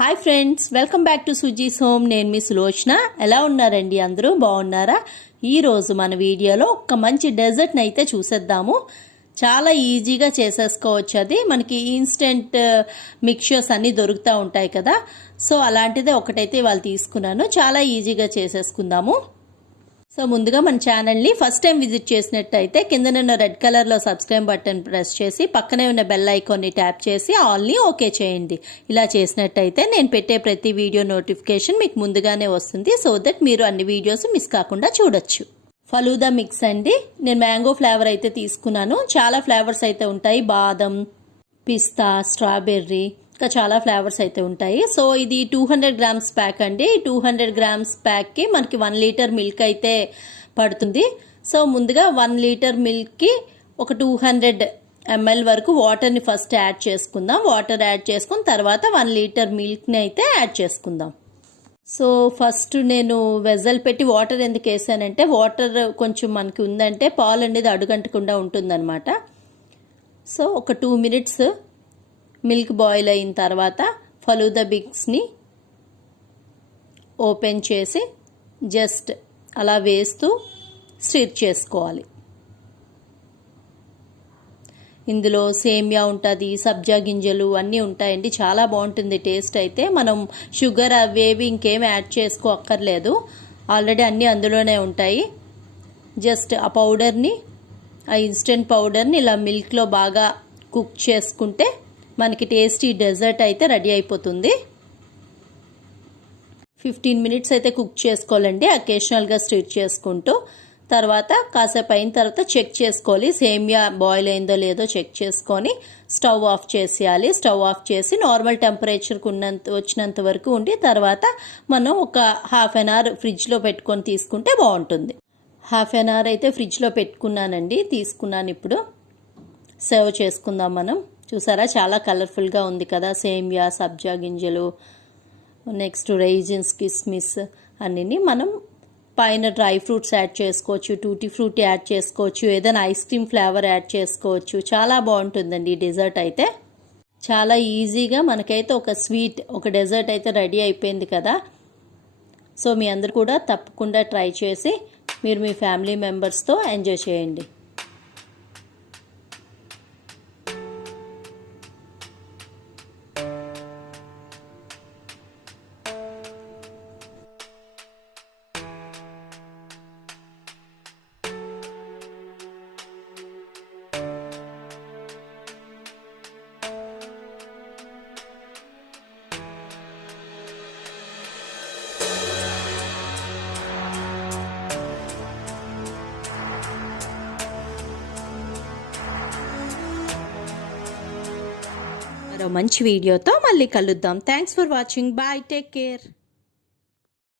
Hi friends, welcome back to Suji's home. నేను మీ సులోచన. ఎలా ఉన్నారండి? అందరూ బాగున్నారా? ఈరోజు మన వీడియోలో ఒక మంచి డెజర్ట్ని అయితే చూసేద్దాము. చాలా ఈజీగా చేసేసుకోవచ్చు. అది మనకి ఇన్స్టెంట్ మిక్చర్స్ అన్నీ దొరుకుతూ ఉంటాయి కదా. సో అలాంటిదే ఒకటైతే వాళ్ళు తీసుకున్నాను. చాలా ఈజీగా చేసేసుకుందాము. సో ముందుగా మన ఛానల్ని ఫస్ట్ టైం విజిట్ చేసినట్టయితే కిందనున్న రెడ్ కలర్లో సబ్స్క్రైబ్ బటన్ ప్రెస్ చేసి పక్కనే ఉన్న బెల్ ఐకాన్ని ట్యాప్ చేసి ఆల్ని ఓకే చేయండి. ఇలా చేసినట్టయితే నేను పెట్టే ప్రతి వీడియో నోటిఫికేషన్ మీకు ముందుగానే వస్తుంది. సో దట్ మీరు అన్ని వీడియోస్ మిస్ కాకుండా చూడొచ్చు. ఫలూదా మిక్స్ అండి. నేను మ్యాంగో ఫ్లేవర్ అయితే తీసుకున్నాను. చాలా ఫ్లేవర్స్ అయితే ఉంటాయి. బాదం, పిస్తా, స్ట్రాబెర్రీ, ఇంకా చాలా ఫ్లేవర్స్ అయితే ఉంటాయి. సో ఇది 200 గ్రామ్స్ ప్యాక్ అండి. 200 గ్రామ్స్ ప్యాక్కి మనకి 1 లీటర్ మిల్క్ అయితే పడుతుంది. సో ముందుగా 1 లీటర్ మిల్క్కి ఒక 200 ml వరకు వాటర్ని ఫస్ట్ యాడ్ చేసుకుందాం. వాటర్ యాడ్ చేసుకుని తర్వాత 1 లీటర్ మిల్క్ని అయితే యాడ్ చేసుకుందాం. సో ఫస్ట్ నేను వెజల్ పెట్టి వాటర్ ఎందుకు వేసానంటే వాటర్ కొంచెం మనకి ఉందంటే పాలు అనేది అడుగంటకుండా ఉంటుందన్నమాట. సో ఒక 2 మినిట్స్ మిల్క్ బాయిల్ అయిన తర్వాత ఫలూదా బిగ్స్ని ఓపెన్ చేసి జస్ట్ అలా వేస్తూ స్టిర్ చేసుకోవాలి. ఇందులో సేమియా ఉంటుంది, సబ్జా గింజలు అన్నీ ఉంటాయండి. చాలా బాగుంటుంది టేస్ట్ అయితే. మనం షుగర్ అవేవి ఇంకేం యాడ్ చేసుకోక్కర్లేదు. ఆల్రెడీ అన్నీ అందులోనే ఉంటాయి. జస్ట్ ఆ పౌడర్ని, ఆ ఇన్స్టెంట్ పౌడర్ని ఇలా మిల్క్లో బాగా కుక్ చేసుకుంటే మనకి టేస్టీ డెజర్ట్ అయితే రెడీ అయిపోతుంది. 15 మినిట్స్ అయితే కుక్ చేసుకోవాలండి, అకేషనల్గా స్టిర్ చేసుకుంటూ. తర్వాత కాసేపు అయిన తర్వాత చెక్ చేసుకోవాలి, సేమియా బాయిల్ అయిందో లేదో చెక్ చేసుకొని స్టవ్ ఆఫ్ చేసేయాలి. స్టవ్ ఆఫ్ చేసి నార్మల్ టెంపరేచర్కి వచ్చినంత వరకు ఉండి తర్వాత మనం ఒక హాఫ్ అన్ అవర్ ఫ్రిడ్జ్లో పెట్టుకొని తీసుకుంటే బాగుంటుంది. హాఫ్ అన్ అవర్ అయితే ఫ్రిడ్జ్లో పెట్టుకున్నానండి, తీసుకున్నాను. ఇప్పుడు సర్వ్ చేసుకుందాం మనం. చూసారా, చాలా కలర్ఫుల్గా ఉంది కదా. సేమియా, సబ్జా గింజలు, నెక్స్ట్ రైజిన్స్, కిస్మిస్ అన్నీ. మనం పైన డ్రై ఫ్రూట్స్ యాడ్ చేసుకోవచ్చు, టూటీ ఫ్రూట్ యాడ్ చేసుకోవచ్చు, ఏదైనా ఐస్ క్రీమ్ ఫ్లేవర్ యాడ్ చేసుకోవచ్చు. చాలా బాగుంటుందండి ఈ డెజర్ట్ అయితే. చాలా ఈజీగా మనకైతే ఒక డెజర్ట్ అయితే రెడీ అయిపోయింది కదా. సో మీ అందరు కూడా తప్పకుండా ట్రై చేసి మీరు మీ ఫ్యామిలీ మెంబర్స్తో ఎంజాయ్ చేయండి. మరో మంచి వీడియోతో మళ్ళీ కలుద్దాం. Thanks for watching. Bye, take care.